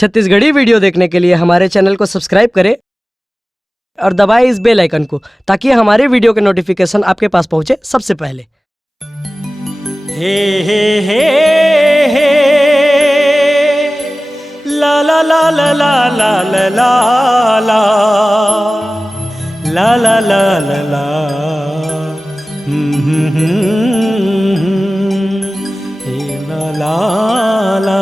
Chhattisgarhi video देखने के लिए हमारे चैनल को सब्सक्राइब करें और दबाएं इस बेल आइकन को ताकि हमारे वीडियो के नोटिफिकेशन आपके पास पहुंचे सबसे पहले। हे हे हे हे ला ला ला ला ला ला ला ला ला ला ला ला ला हे ला ला ला।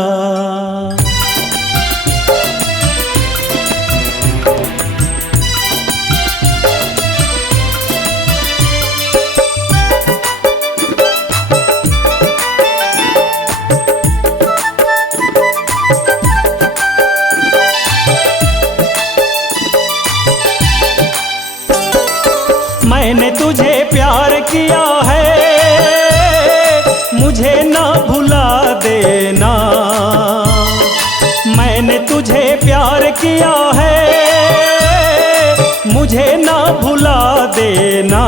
मैंने तुझे प्यार किया है, मुझे ना भुला देना। मैंने तुझे प्यार किया है, मुझे ना भुला देना।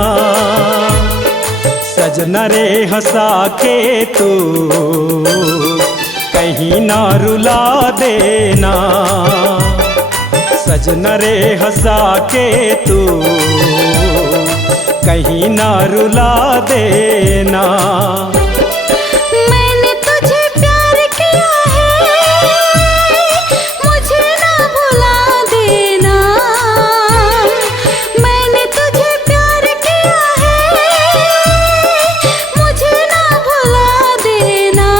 सजना रे हंसा के तू कहीं ना रुला देना। सजना रे हंसा के तू कहीं ना रुला देना। मैंने तुझे प्यार किया है, मुझे ना भुला देना। मैंने तुझे प्यार किया है, मुझे ना भुला देना।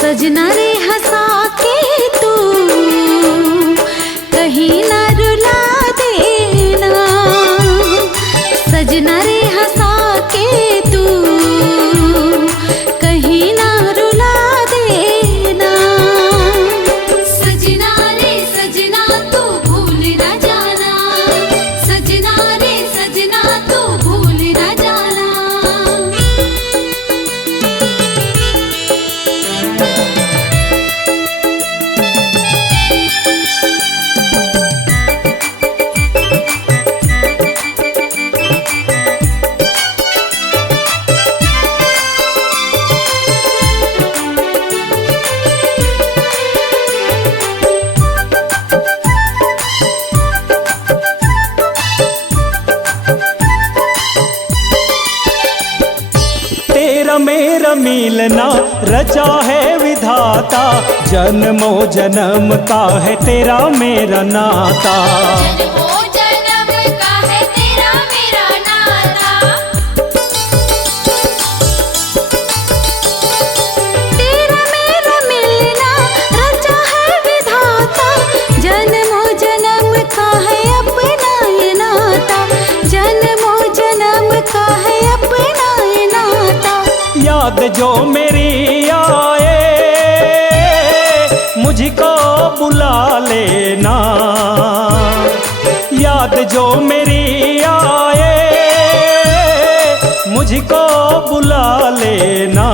सजना रे हंसा के तू कहीं ना रुला देना। सजना रे हंसा के तू कहीं ना रुला देना। सजना रे सजना तू भूल ना जाना। सजना रे सजना तू भूल ना जाना। मेरा मिलना रचा है विधाता, जन्मों जन्म का है तेरा मेरा नाता। जन्मों जन्म का है तेरा मेरा नाता। तेरा मेरा मिलना रचा है विधाता, जन्मों जन्म का है अपना ये नाता। जन्मों जन्म का है अपना ये नाता। याद जो मेरी आए मुझको बुला लेना। याद जो मेरी आए मुझको बुला लेना।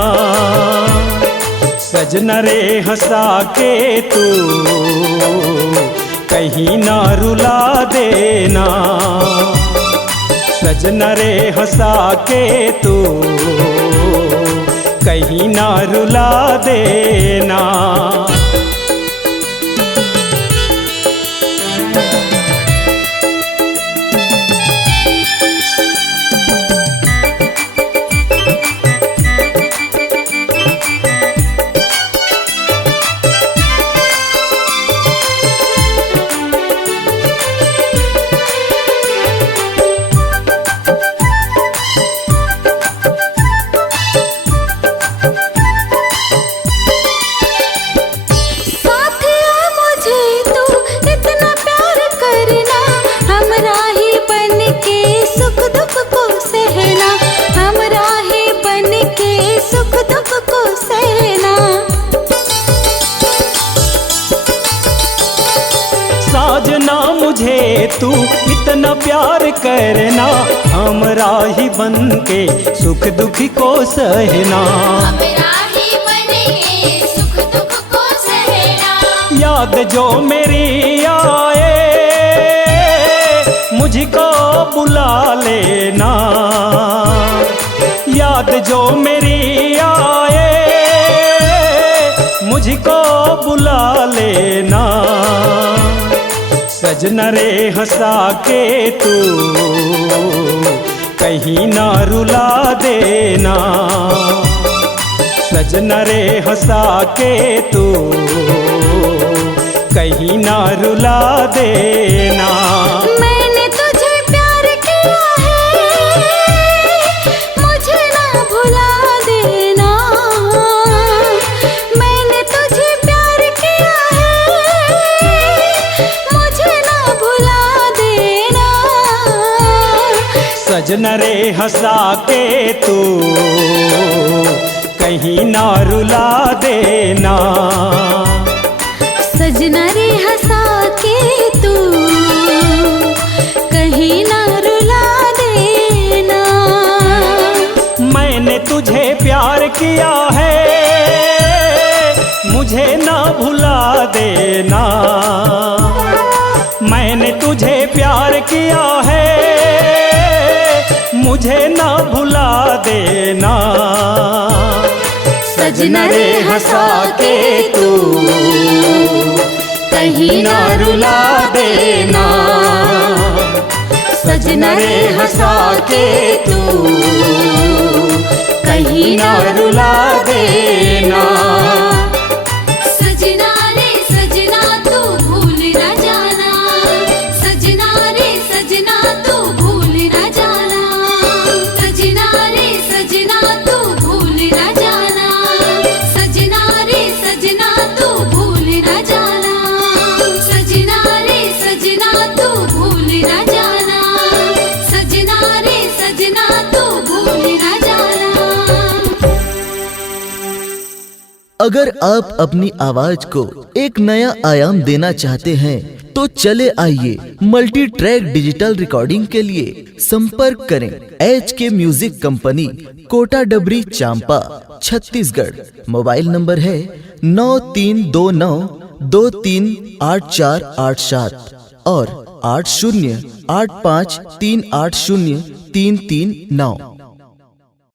सजना रे हंसा के तू कहीं ना रुला देना। सजना रे हंसा के तू कहीं ना रुला देना। साजना मुझे तू इतना प्यार करना, हमरा ही बन के सुख दुख को सहना। हमरा ही बन के सुख दुख को सहना। याद जो मेरी आए मुझको बुला लेना। याद जो मेरी आए मुझको बुला सजना रे हंसा के तू कहीं ना रुला देना, सजना रे हंसा के तू कहीं ना रुला देना। मैंने तुझे प्यार किया है, मुझे ना भुला देना। मैंने तुझे प्यार किया है, मुझे ना भुला देना। सजना रे हंसा के तू कहीं ना रुला देना, सजना रे हंसा के तू कहीं ना रुला देना। मैंने तुझे प्यार किया है, मुझे ना भुला देना। मैंने तुझे प्यार किया है, मुझे ना भुला देना। सजना रे हंसा के तू कहीं ना रुला देना, सजना रे हंसा के तू कहीं ना रुला देना। सजना रे सजना तू भूल ना जाना, सजना रे सजना तू भूल ना जाना। सजना रे सजना तू भूल ना जाना, सजना रे सजना तू भूल ना जाना। सजना रे सजना तू भूल ना जाना, सजना रे सजना तू भूल ना जाना। अगर आप अपनी आवाज को एक नया आयाम देना चाहते हैं तो चले आइए मल्टी ट्रैक डिजिटल रिकॉर्डिंग के लिए संपर्क करें HK म्यूजिक कंपनी, कोटा डबरी, चांपा, छत्तीसगढ़। मोबाइल नंबर है 9329238487 और 8085380339।